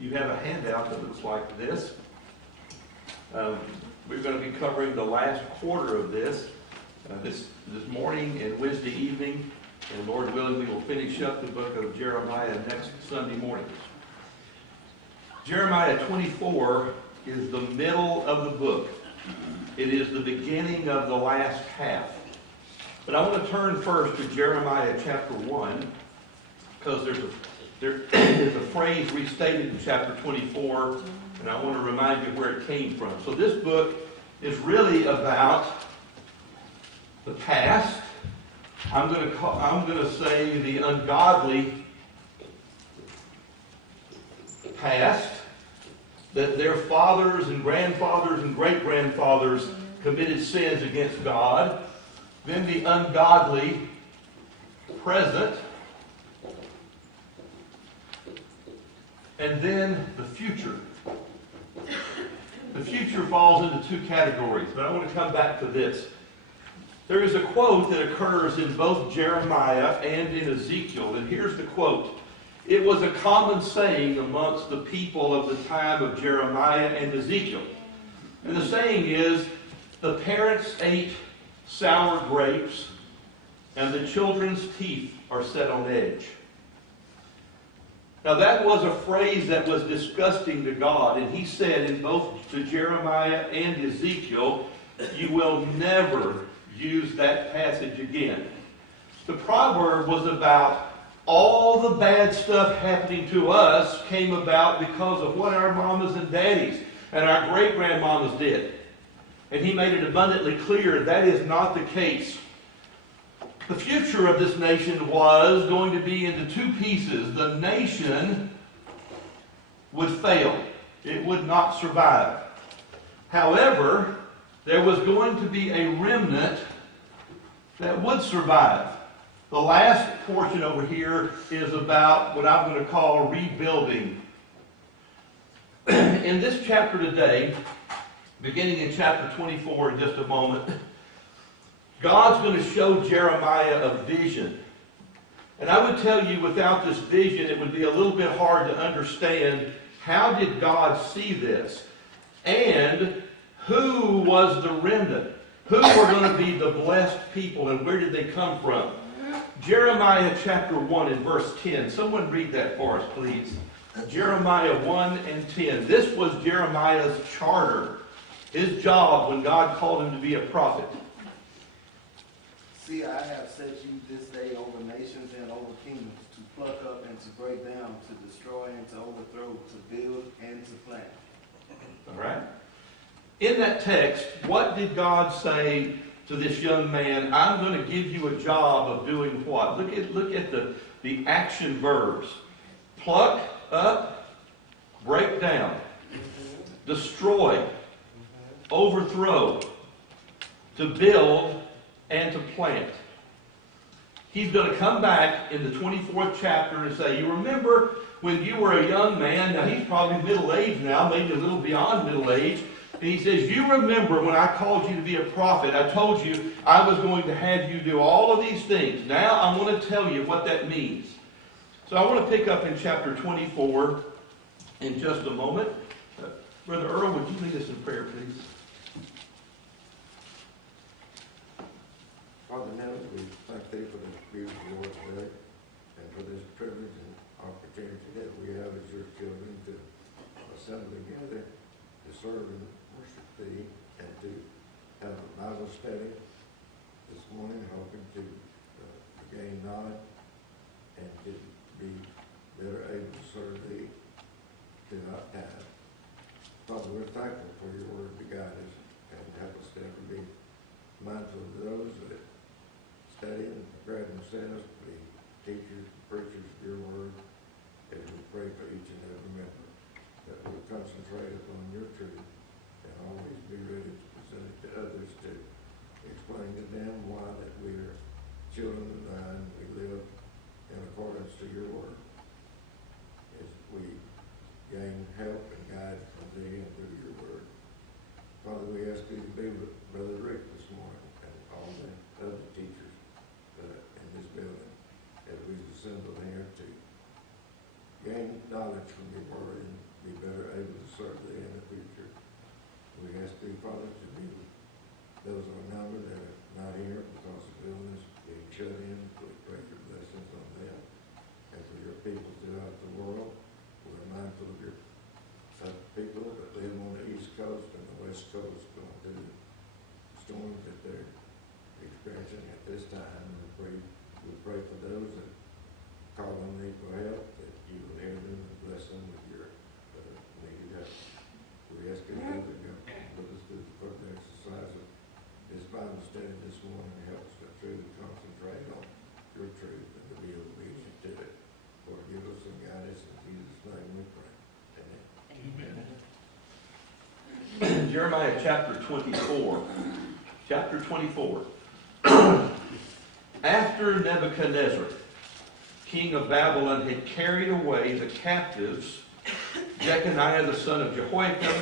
You have a handout that looks like this. We're going to be covering the last quarter of this this morning and Wednesday evening, and Lord willing, we will finish up the book of Jeremiah next Sunday morning. Jeremiah 24 is the middle of the book. It is the beginning of the last half. But I want to turn first to Jeremiah chapter 1, because there is a phrase restated in chapter 24, and I want to remind you where it came from. So this book is really about the past. I'm going to say the ungodly past, that their fathers and grandfathers and great-grandfathers committed sins against God. Then the ungodly present, and then the future. The future falls into two categories, but I want to come back to this. There is a quote that occurs in both Jeremiah and in Ezekiel, and here's the quote. It was a common saying amongst the people of the time of Jeremiah and Ezekiel. And the saying is, the parents ate sour grapes, and the children's teeth are set on edge. Now that was a phrase that was disgusting to God, and he said in both to Jeremiah and Ezekiel, you will never use that passage again. The proverb was about all the bad stuff happening to us came about because of what our mamas and daddies and our great-grandmamas did. And he made it abundantly clear that is not the case. The future of this nation was going to be into two pieces. The nation would fail. It would not survive. However, there was going to be a remnant that would survive. The last portion over here is about what I'm going to call rebuilding. In this chapter today, beginning in chapter 24 in just a moment, God's going to show Jeremiah a vision. And I would tell you, without this vision, it would be a little bit hard to understand how did God see this? And who was the remnant? Who were going to be the blessed people, and where did they come from? Jeremiah chapter 1 and verse 10. Someone read that for us, please. Jeremiah 1 and 10. This was Jeremiah's charter. His job when God called him to be a prophet. See, I have set you this day over nations and over kingdoms, to pluck up and to break down, to destroy and to overthrow, to build and to plant. All right? In that text, what did God say to this young man? I'm going to give you a job of doing what? Look at the action verbs. Pluck up, break down, destroy, overthrow, to build, and to plant. He's going to come back in the 24th chapter and say, you remember when you were a young man? Now he's probably middle-aged now, maybe a little beyond middle-age. And he says, you remember when I called you to be a prophet, I told you I was going to have you do all of these things. Now I want to tell you what that means. So I want to pick up in chapter 24 in just a moment. Brother Earl, would you lead us in prayer, please? Father in heaven, we thank thee for this beautiful Lord today, and for this privilege and opportunity that we have as your children to assemble together to serve and worship thee, and to have a Bible study this morning, hoping to gain knowledge and to be better able to serve thee throughout time. Father, we're thankful for your word to guide us and help us to ever be mindful of those that study and prepare themselves to be teachers, preachers of your word, as we pray for each and every member, that we'll concentrate upon your truth and always be ready to present it to others, to explain to them why that we're children of thine, we live in accordance to your word, as we gain help and guide from thee and through your word. Father, we ask you to be with Brother Rick this morning and all the other teachers in this building as we assemble here to gain knowledge from your word and be better able to serve thee in the future. We ask thee, Father, to be with those of our number that are not here because of illness, being shut in. We pray your blessings on them and for your people throughout the world. We're mindful of your people that live on the East Coast and the West Coast going through the storms that they're experiencing at this time. We pray for those that call on thee for help, that you will hear them and bless them with your needed help. We ask you to let us do the further exercise of this Bible study this morning and help us to truly concentrate on your truth and to be obedient to it. Lord, give us some guidance in Jesus' name we pray. Amen. Jeremiah chapter 24. Chapter 24. After Nebuchadnezzar, king of Babylon, had carried away the captives, Jeconiah the son of Jehoiakim,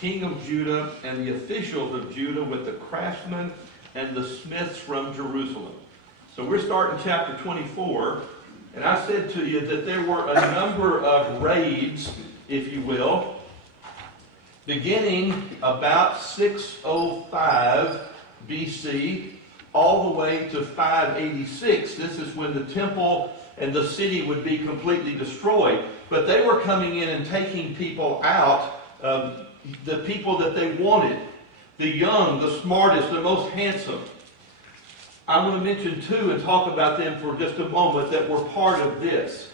king of Judah, and the officials of Judah with the craftsmen and the smiths from Jerusalem. So we're starting chapter 24, and I said to you that there were a number of raids, if you will, beginning about 605 BC all the way to 586. This is when the temple and the city would be completely destroyed. But they were coming in and taking people out, the people that they wanted, the young, the smartest, the most handsome. I want to mention two and talk about them for just a moment that were part of this.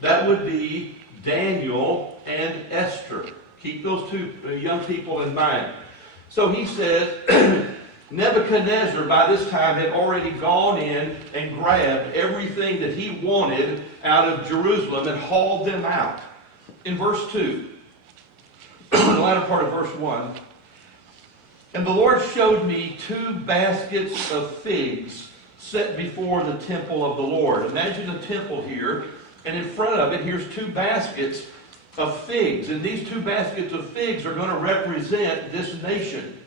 That would be Daniel and Esther. Keep those two young people in mind. So he says, Nebuchadnezzar by this time had already gone in and grabbed everything that he wanted out of Jerusalem and hauled them out. In verse 2, the latter part of verse 1, and the Lord showed me 2 baskets of figs set before the temple of the Lord. Imagine a temple here, and in front of it, here's 2 baskets of figs. And these 2 baskets of figs are going to represent this nation.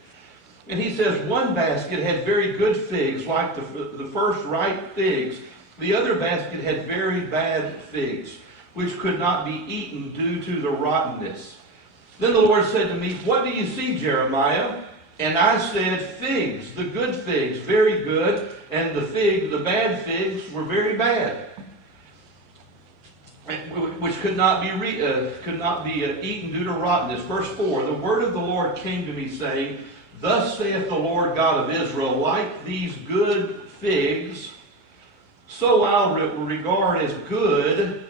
And he says one basket had very good figs, like the first ripe figs. The other basket had very bad figs, which could not be eaten due to the rottenness. Then the Lord said to me, what do you see, Jeremiah? And I said, figs, the good figs, very good, and the bad figs were very bad, which could not be eaten due to rottenness. Verse 4, the word of the Lord came to me, saying, thus saith the Lord God of Israel, like these good figs, so I'll regard as good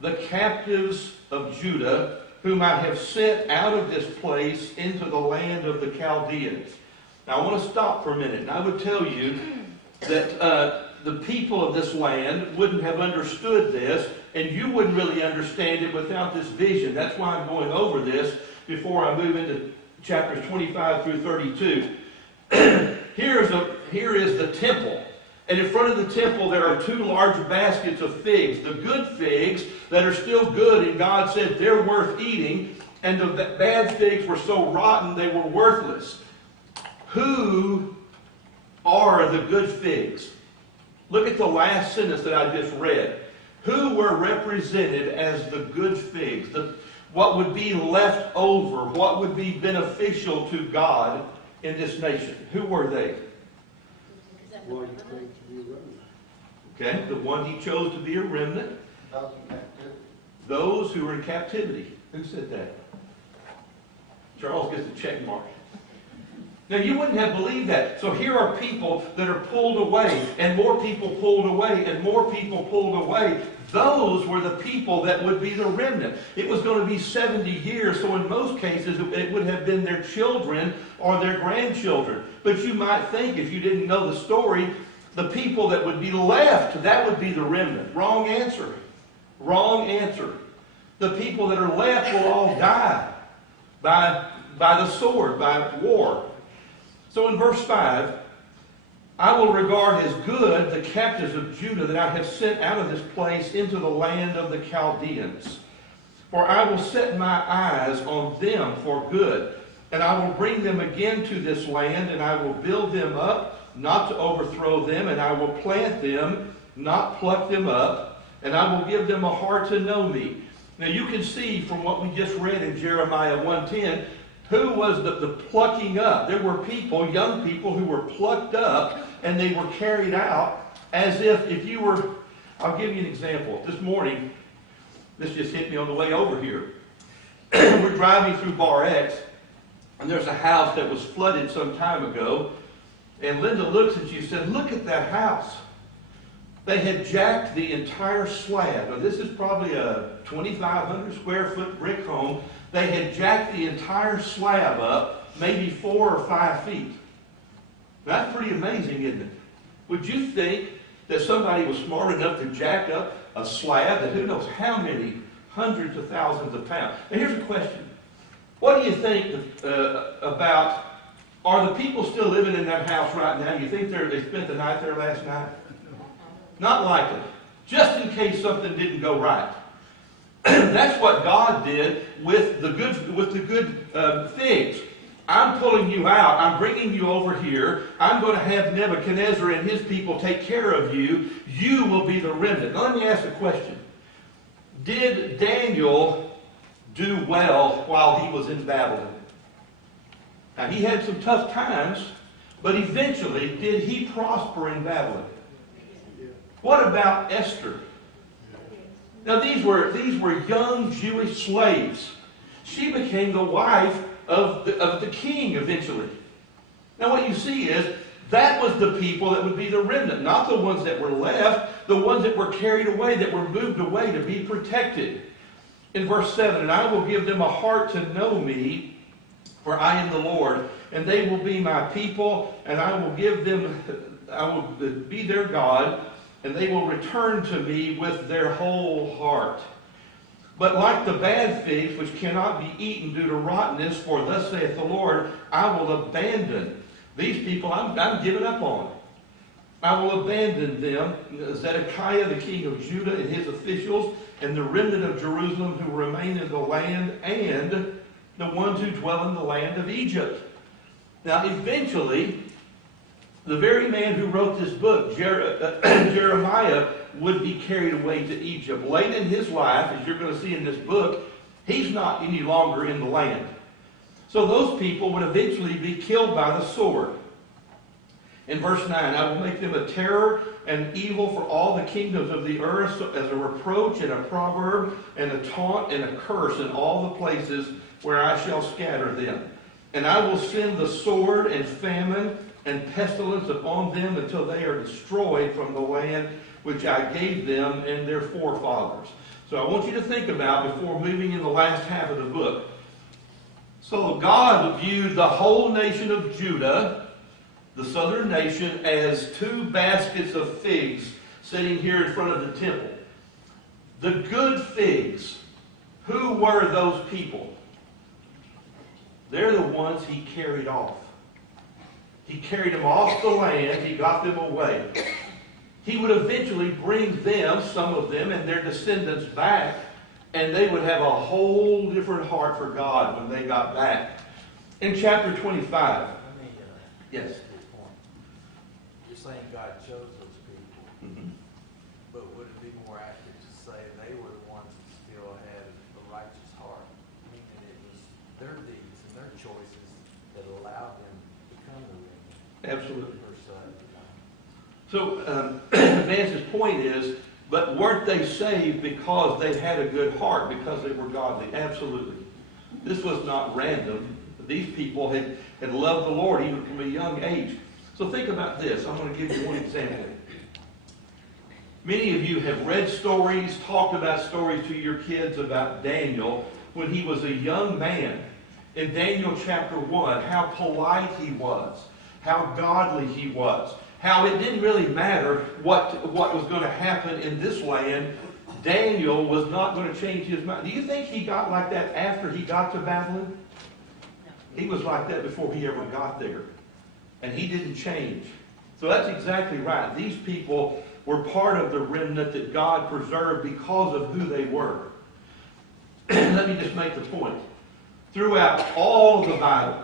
the captives of Judah, whom I have sent out of this place into the land of the Chaldeans. Now I want to stop for a minute, and I would tell you that the people of this land wouldn't have understood this, and you wouldn't really understand it without this vision. That's why I'm going over this before I move into chapters 25 through 32. Here is the temple. And in front of the temple there are 2 large baskets of figs. The good figs that are still good, and God said they're worth eating. And the bad figs were so rotten they were worthless. Who are the good figs? Look at the last sentence that I just read. Who were represented as the good figs? What would be left over? What would be beneficial to God in this nation? Who were they? Well, you claim to be a remnant. Okay, the one he chose to be a remnant. Those who were in captivity. Who said that? Charles gets a check mark. Now, you wouldn't have believed that. So here are people that are pulled away, and more people pulled away, and more people pulled away. Those were the people that would be the remnant. It was going to be 70 years, so in most cases it would have been their children or their grandchildren. But you might think, if you didn't know the story, the people that would be left, that would be the remnant. Wrong answer. Wrong answer. The people that are left will all die by the sword, by war. So in verse 5, I will regard as good the captives of Judah that I have sent out of this place into the land of the Chaldeans. For I will set my eyes on them for good, and I will bring them again to this land, and I will build them up, not to overthrow them, and I will plant them, not pluck them up, and I will give them a heart to know me. Now you can see from what we just read in Jeremiah 1:10, who was the plucking up? There were people, young people, who were plucked up, and they were carried out as if you were... I'll give you an example. This morning, this just hit me on the way over here. We're driving through Bar X, and there's a house that was flooded some time ago, and Linda looks and she said, look at that house. They had jacked the entire slab. Now, this is probably a 2,500 square foot brick home. They had jacked the entire slab up, maybe 4 or 5 feet. That's pretty amazing, isn't it? Would you think that somebody was smart enough to jack up a slab that who knows how many hundreds of thousands of pounds? Now here's a question. What do you think about, are the people still living in that house right now? You think they spent the night there last night? Not likely. Just in case something didn't go right. That's what God did with the good figs. I'm pulling you out. I'm bringing you over here. I'm going to have Nebuchadnezzar and his people take care of you. You will be the remnant. Now let me ask a question. Did Daniel do well while he was in Babylon? Now he had some tough times, but eventually did he prosper in Babylon? What about Esther? Now these were young Jewish slaves. She became the wife of the king eventually. Now what you see is that was the people that would be the remnant, not the ones that were left, the ones that were carried away, that were moved away to be protected. In verse 7, and I will give them a heart to know me, For I am the Lord, and they will be my people, and I will be their God, and they will return to me with their whole heart. But like the bad figs, which cannot be eaten due to rottenness, for thus saith the Lord, I will abandon these people. I'm giving up on. I will abandon them, Zedekiah, the king of Judah, and his officials, and the remnant of Jerusalem who remain in the land, and the ones who dwell in the land of Egypt. Now, eventually, the very man who wrote this book, Jeremiah, would be carried away to Egypt. Late in his life, as you're going to see in this book, he's not any longer in the land. So those people would eventually be killed by the sword. In verse 9, I will make them a terror and evil for all the kingdoms of the earth, so as a reproach and a proverb and a taunt and a curse in all the places where I shall scatter them. And I will send the sword and famine and pestilence upon them until they are destroyed from the land which I gave them and their forefathers. So I want you to think about, before moving in the last half of the book. So God viewed the whole nation of Judah, the southern nation, as two baskets of figs sitting here in front of the temple. The good figs, who were those people? They're the ones he carried off. He carried them off the land. He got them away. He would eventually bring them, some of them, and their descendants back, and they would have a whole different heart for God when they got back. In chapter 25. Yes. You're saying God chose those people, Mm-hmm. but would it be more accurate to say they were the ones that still had a righteous heart, meaning it was their deeds and their choices that allowed them to become the remnant? Absolutely. Per se. So Vance's point is, but weren't they saved because they had a good heart, because they were godly? Absolutely. This was not random. These people had loved the Lord even from a young age. So think about this. I'm going to give you one example. Many of you have read stories, talked about stories to your kids about Daniel when he was a young man. In Daniel chapter 1, how polite he was, how godly he was, how it didn't really matter what was going to happen in this land. Daniel was not going to change his mind. Do you think he got like that after he got to Babylon? He was like that before he ever got there. And he didn't change. So that's exactly right. These people were part of the remnant that God preserved because of who they were. Let me just make the point. Throughout all of the Bible,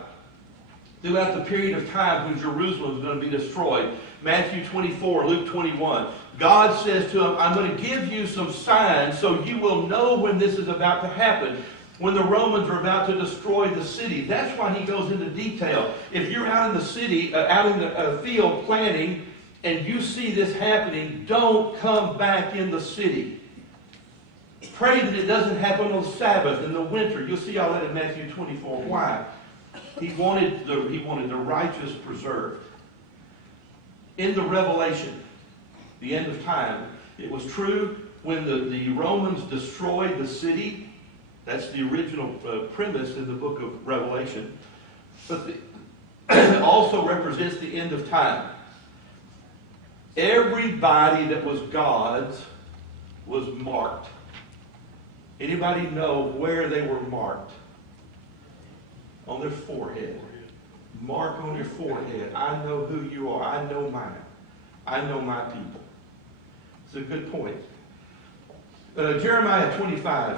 throughout the period of time when Jerusalem is going to be destroyed, Matthew 24, Luke 21, God says to them, I'm going to give you some signs so you will know when this is about to happen. When the Romans are about to destroy the city. That's why he goes into detail. If you're out in the city, out in the field planting, and you see this happening, don't come back in the city. Pray that it doesn't happen on the Sabbath in the winter. You'll see all that in Matthew 24. Why? He wanted the righteous preserved. In the Revelation, the end of time, it was true when the Romans destroyed the city. That's the original premise in the book of Revelation. But it also represents the end of time. Everybody that was God's was marked. Anybody know where they were marked? On their forehead. Mark on your forehead. I know who you are. I know mine. I know my people. It's a good point. Jeremiah 25.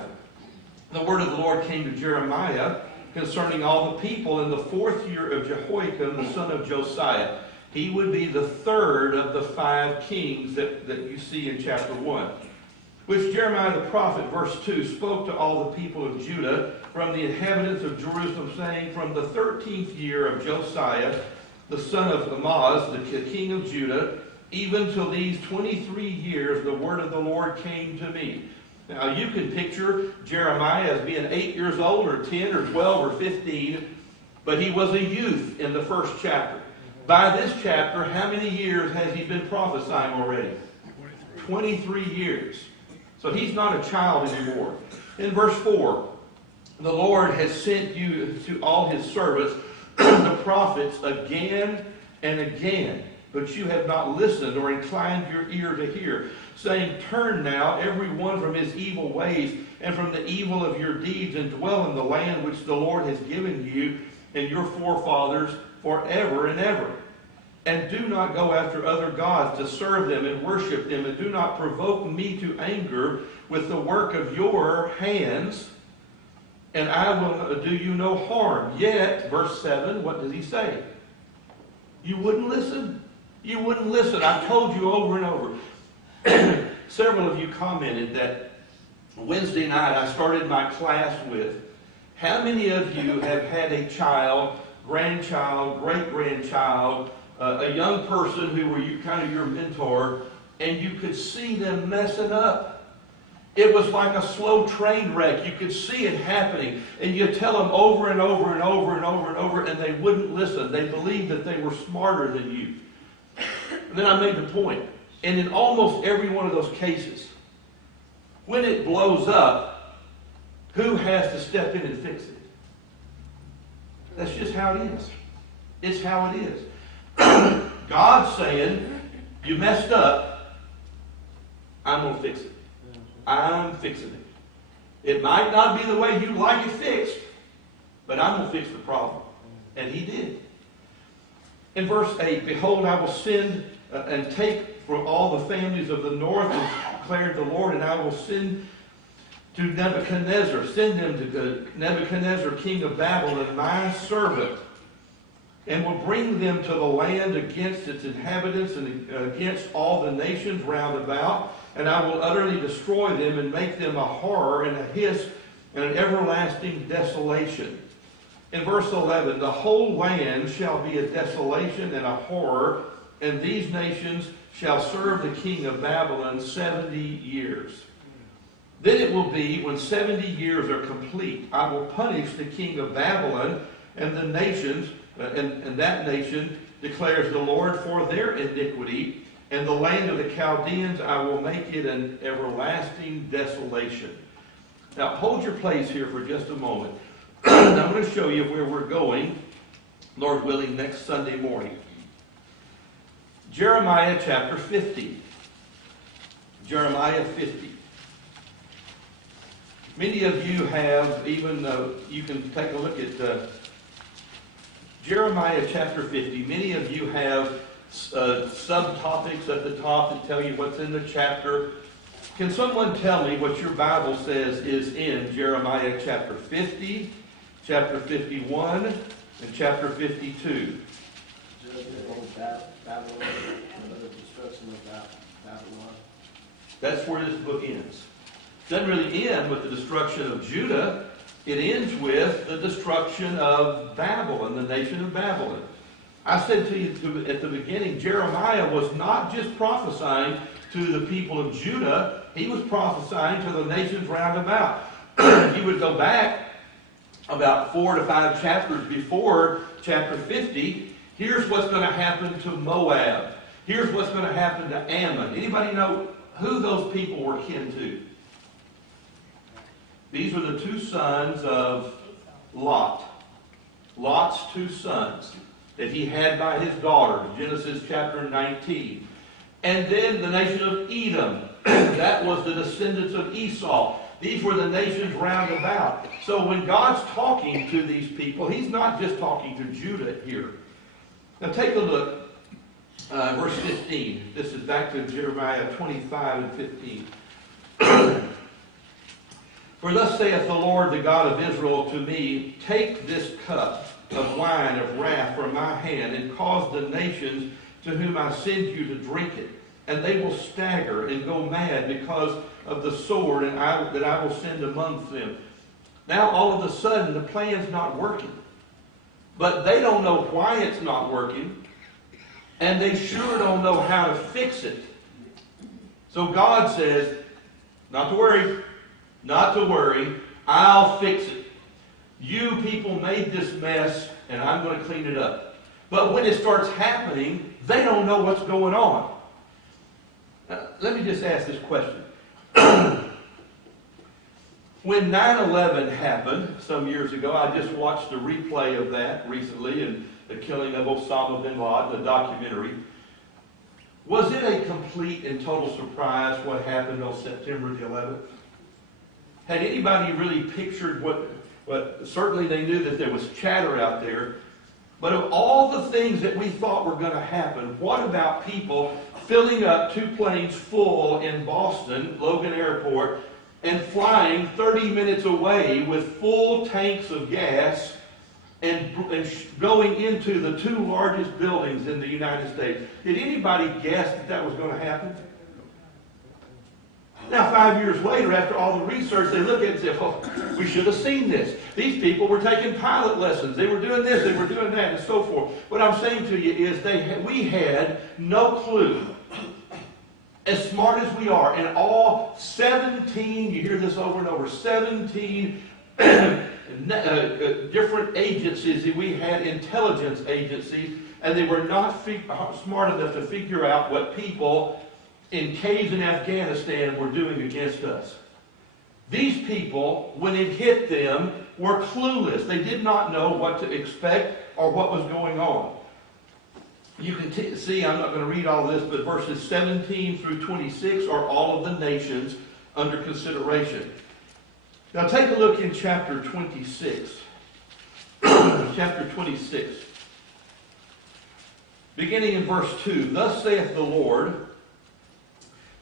The word of the Lord came to Jeremiah concerning all the people in the 4th year of Jehoiakim, the son of Josiah. He would be the third of the 5 kings that you see in chapter 1. Which Jeremiah the prophet, verse 2, spoke to all the people of Judah from the inhabitants of Jerusalem, saying, from the 13th year of Josiah, the son of Amoz, the king of Judah, even till these 23 years, the word of the Lord came to me. Now, you can picture Jeremiah as being 8 years old, or 10, or 12, or 15, but he was a youth in the first chapter. By this chapter, how many years has he been prophesying already? 23 years. So he's not a child anymore. In verse 4, the Lord has sent you to all his servants, the prophets, again and again. But you have not listened or inclined your ear to hear, saying, Turn now every one from his evil ways and from the evil of your deeds, and dwell in the land which the Lord has given you and your forefathers forever and ever. And do not go after other gods to serve them and worship them, and do not provoke me to anger with the work of your hands, and I will do you no harm. Yet, verse 7, what does he say? You wouldn't listen. You wouldn't listen. I've told you over and over. Several of you commented that Wednesday night I started my class with, how many of you have had a child, grandchild, great-grandchild, a young person who were kind of your mentor, and you could see them messing up? It was like a slow train wreck. You could see it happening. And you tell them over and over and over and over and over, and they wouldn't listen. They believed that they were smarter than you. And then I made the point. And in almost every one of those cases, when it blows up, who has to step in and fix it? That's just how it is. It's how it is. God's saying, you messed up, I'm going to fix it. I'm fixing it. It might not be the way you'd like it fixed, but I'm going to fix the problem. And he did. In verse 8, Behold, I will send and take from all the families of the north, and declared the Lord, and I will send to Nebuchadnezzar, send them to Nebuchadnezzar, king of Babylon, my servant, and will bring them to the land against its inhabitants and against all the nations round about, and I will utterly destroy them and make them a horror and a hiss and an everlasting desolation. In verse 11, the whole land shall be a desolation and a horror, and these nations shall serve the king of Babylon 70 years. Then it will be, when 70 years are complete, I will punish the king of Babylon and the nations, and that nation, declares the Lord, for their iniquity, and the land of the Chaldeans I will make it an everlasting desolation. Now hold your place here for just a moment. I'm going to show you where we're going, Lord willing, next Sunday morning. Jeremiah chapter 50. Jeremiah 50. Many of you have, even you can take a look at Jeremiah chapter 50. Many of you have subtopics at the top that tell you what's in the chapter. Can someone tell me what your Bible says is in Jeremiah chapter 50, chapter 51, and chapter 52? Babylon, the destruction of Babylon. That's where this book ends. It doesn't really end with the destruction of Judah. It ends with the destruction of Babylon, the nation of Babylon. I said to you at the beginning, Jeremiah was not just prophesying to the people of Judah. He was prophesying to the nations round about. If you would go back about 4 to 5 chapters before chapter 50, here's what's going to happen to Moab. Here's what's going to happen to Ammon. Anybody know who those people were kin to? These were the two sons of Lot. Lot's two sons that he had by his daughter, Genesis chapter 19. And then the nation of Edom. That was the descendants of Esau. These were the nations round about. So when God's talking to these people, he's not just talking to Judah here. Now take a look, verse 15. This is back to Jeremiah 25 and 15. For thus saith the Lord, the God of Israel, to me, take this cup of wine of wrath from my hand, and cause the nations to whom I send you to drink it. And they will stagger and go mad because of the sword that I will send amongst them. Now all of a sudden the plan's not working. But they don't know why it's not working. And they sure don't know how to fix it. So God says, not to worry. Not to worry. I'll fix it. You people made this mess, and I'm going to clean it up. But when it starts happening, they don't know what's going on. Now, let me just ask this question. When 9/11 happened some years ago, I just watched a replay of that recently, and the killing of Osama bin Laden, the documentary. Was it a complete and total surprise what happened on September the 11th? Had anybody really pictured what certainly they knew that there was chatter out there, but of all the things that we thought were going to happen, what about people filling up 2 planes full in Boston, Logan Airport, and flying 30 minutes away with full tanks of gas and going into the 2 largest buildings in the United States? Did anybody guess that that was going to happen? Now, 5 years later, after all the research, they look at it and say, oh, we should have seen this. These people were taking pilot lessons. They were doing this, they were doing that, and so forth. What I'm saying to you is we had no clue. As smart as we are, and all 17, you hear this over and over, 17 different agencies that we had, intelligence agencies, and they were not smart enough to figure out what people in caves in Afghanistan were doing against us. These people, when it hit them, were clueless. They did not know what to expect or what was going on. You can see, I'm not going to read all this, but verses 17 through 26 are all of the nations under consideration. Now take a look in chapter 26. Chapter 26. Beginning in verse 2. Thus saith the Lord,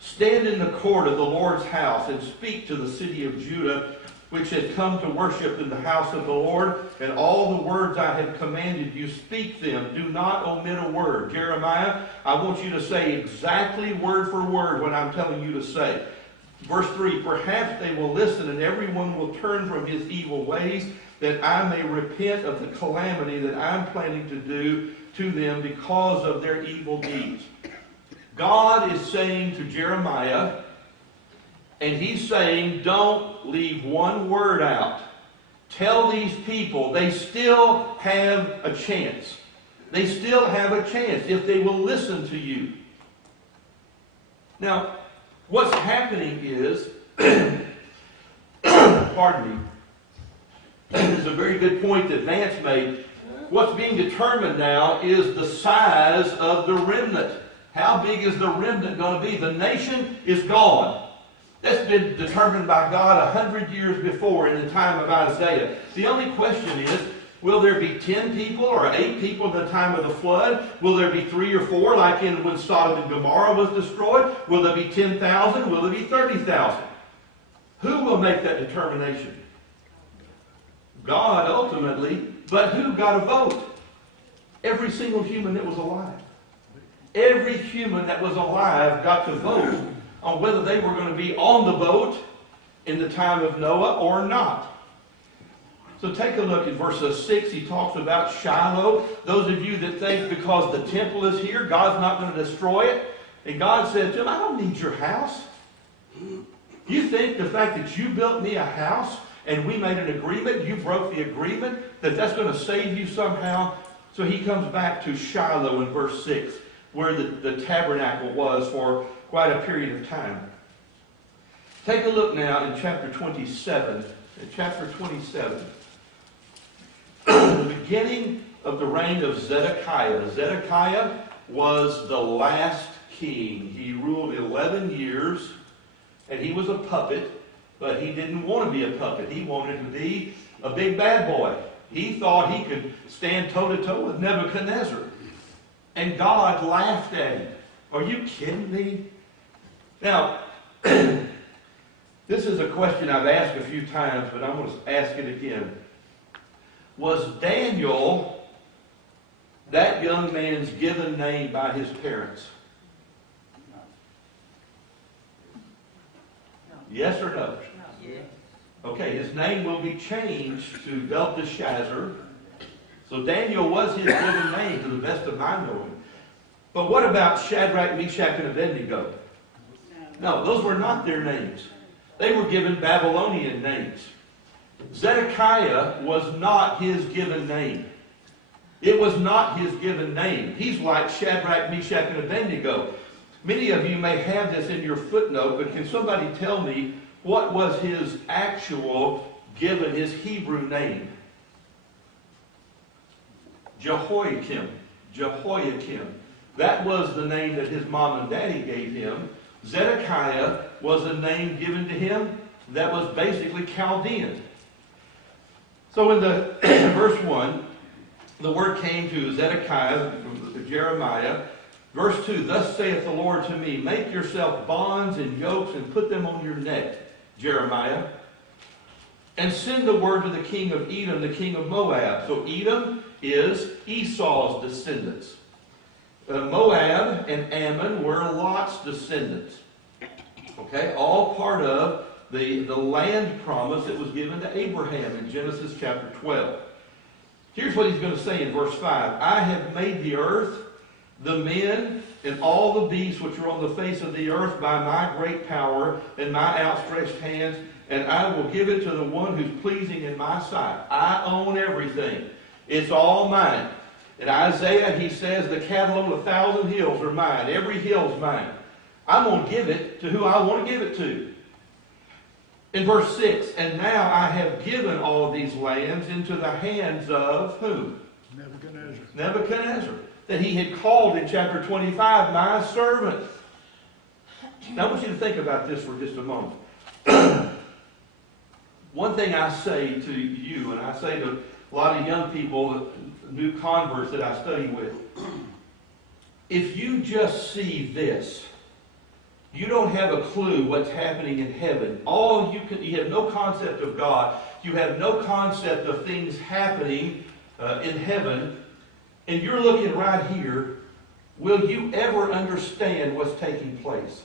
stand in the court of the Lord's house and speak to the city of Judah, which had come to worship in the house of the Lord, and all the words I have commanded you, speak them. Do not omit a word. Jeremiah, I want you to say exactly word for word what I'm telling you to say. Verse 3, perhaps they will listen and everyone will turn from his evil ways, that I may repent of the calamity that I'm planning to do to them because of their evil deeds. God is saying to Jeremiah, and he's saying, don't leave one word out. Tell these people they still have a chance. They still have a chance if they will listen to you. Now, what's happening is, pardon me, this is a very good point that Vance made. What's being determined now is the size of the remnant. How big is the remnant going to be? The nation is gone. That's been determined by God 100 years before in the time of Isaiah. The only question is, will there be 10 people or 8 people in the time of the flood? Will there be 3 or 4 like when Sodom and Gomorrah was destroyed? Will there be 10,000? Will there be 30,000? Who will make that determination? God ultimately, but who got a vote? Every single human that was alive. Every human that was alive got to vote on whether they were going to be on the boat in the time of Noah or not. So take a look at verse 6. He talks about Shiloh. Those of you that think because the temple is here, God's not going to destroy it. And God said to him, I don't need your house. You think the fact that you built me a house and we made an agreement, you broke the agreement, that's going to save you somehow? So he comes back to Shiloh in verse 6, where the tabernacle was for quite a period of time. Take a look now in chapter 27. In chapter 27, the beginning of the reign of Zedekiah. Zedekiah was the last king. He ruled 11 years, and he was a puppet, but he didn't want to be a puppet. He wanted to be a big bad boy. He thought he could stand toe-to-toe with Nebuchadnezzar. And God laughed at him. Are you kidding me? Now, this is a question I've asked a few times, but I'm going to ask it again. Was Daniel that young man's given name by his parents? Yes or no? Yes. Okay, his name will be changed to Belteshazzar. So Daniel was his given name to the best of my knowing. But what about Shadrach, Meshach, and Abednego? No, those were not their names. They were given Babylonian names. Zedekiah was not his given name. It was not his given name. He's like Shadrach, Meshach, and Abednego. Many of you may have this in your footnote, but can somebody tell me what was his actual given, his Hebrew name? Jehoiakim. Jehoiakim. That was the name that his mom and daddy gave him. Zedekiah was a name given to him that was basically Chaldean. So in the verse 1, the word came to Zedekiah from Jeremiah. Verse 2, thus saith the Lord to me, make yourself bonds and yokes and put them on your neck, Jeremiah. And send the word to the king of Edom, the king of Moab. So Edom is Esau's descendants. Moab and Ammon were Lot's descendants. Okay, all part of the land promise that was given to Abraham in Genesis chapter 12. Here's what he's going to say in verse 5. I have made the earth, the men, and all the beasts which are on the face of the earth by my great power and my outstretched hands, and I will give it to the one who's pleasing in my sight. I own everything. It's all mine. In Isaiah, he says, the cattle on 1,000 hills are mine. Every hill's mine. I'm going to give it to who I want to give it to. In verse 6, and now I have given all of these lands into the hands of whom? Nebuchadnezzar. Nebuchadnezzar. That he had called in chapter 25, my servant. Now I want you to think about this for just a moment. One thing I say to you, and I say to a lot of young people, new converts that I study with, if you just see this, you don't have a clue what's happening in heaven. You have no concept of God. You have no concept of things happening in heaven. And you're looking right here. Will you ever understand what's taking place?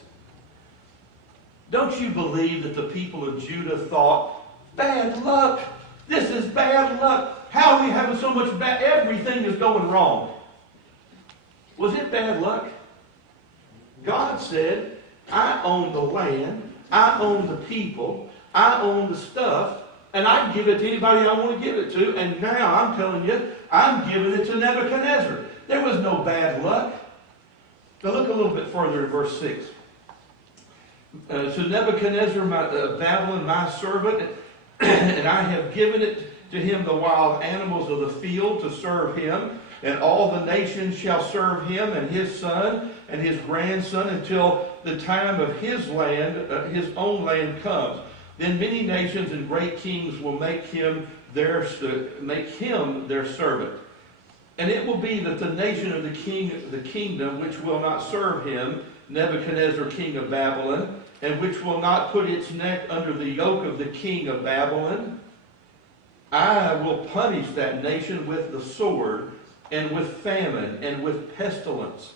Don't you believe that the people of Judah thought, bad luck. This is bad luck. How are we having so much bad? Everything is going wrong. Was it bad luck? God said, I own the land, I own the people, I own the stuff, and I can give it to anybody I want to give it to, and now I'm telling you, I'm giving it to Nebuchadnezzar. There was no bad luck. Now look a little bit further in verse 6. To Nebuchadnezzar, Babylon, my servant, and I have given it to him the wild animals of the field to serve him, and all the nations shall serve him and his son and his grandson until the time of his land, his own land comes. Then many nations and great kings will make him their servant. And it will be that the nation of the kingdom which will not serve him, Nebuchadnezzar, king of Babylon, and which will not put its neck under the yoke of the king of Babylon, I will punish that nation with the sword, and with famine, and with pestilence,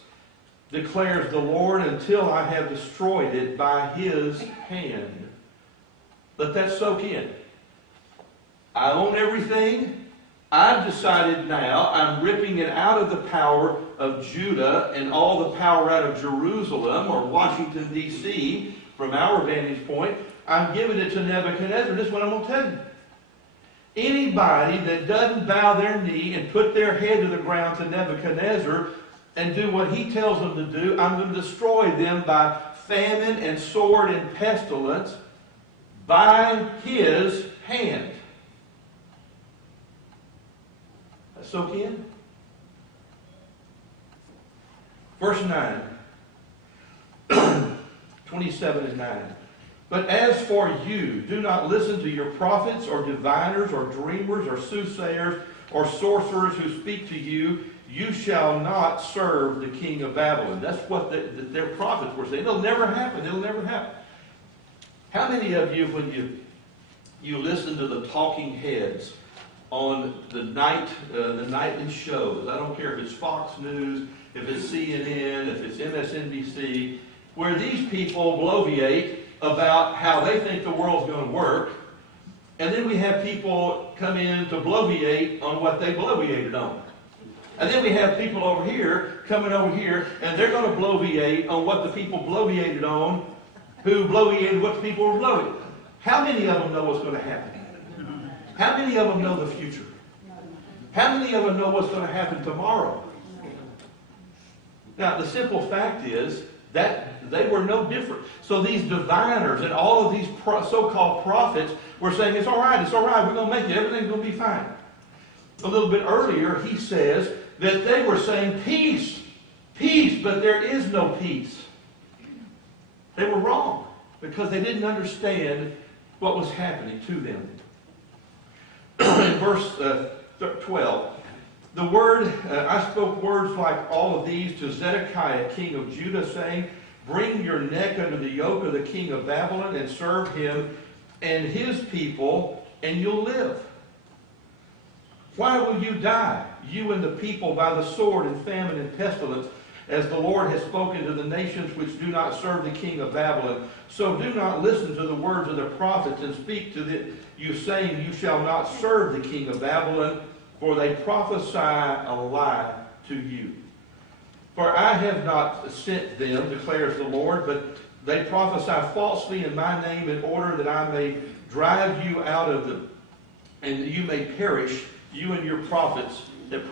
declares the Lord, until I have destroyed it by his hand. Let that soak in. I own everything. I've decided now I'm ripping it out of the power of Judah and all the power out of Jerusalem or Washington, D.C. from our vantage point. I'm giving it to Nebuchadnezzar. This is what I'm going to tell you. Anybody that doesn't bow their knee and put their head to the ground to Nebuchadnezzar and do what he tells them to do, I'm going to destroy them by famine and sword and pestilence by his hand. That soak in? Verse 9. 27 and 9. But as for you, do not listen to your prophets or diviners or dreamers or soothsayers or sorcerers who speak to you. You shall not serve the king of Babylon. That's what their prophets were saying. It'll never happen. It'll never happen. How many of you, when you listen to the talking heads on the nightly shows, I don't care if it's Fox News, if it's CNN, if it's MSNBC, where these people bloviate about how they think the world's going to work, and then we have people come in to bloviate on what they bloviated on. And then we have people over here coming over here, and they're going to bloviate on what the people bloviated on, who bloviated what the people were bloviating. How many of them know what's going to happen? How many of them know the future? How many of them know what's going to happen tomorrow? Now, the simple fact is, That they were no different. So these diviners and all of these so-called prophets were saying, it's all right, we're going to make it, everything's going to be fine. A little bit earlier, he says that they were saying, peace, peace, but there is no peace. They were wrong because they didn't understand what was happening to them. In verse 12, the word, I spoke words like all of these to Zedekiah, king of Judah, saying, bring your neck under the yoke of the king of Babylon and serve him and his people, and you'll live. Why will you die, you and the people, by the sword and famine and pestilence, as the Lord has spoken to the nations which do not serve the king of Babylon? So do not listen to the words of the prophets and speak to you, saying, you shall not serve the king of Babylon, for they prophesy a lie to you. For I have not sent them, declares the Lord, but they prophesy falsely in my name in order that I may drive you out of them, and that you may perish, you and your prophets that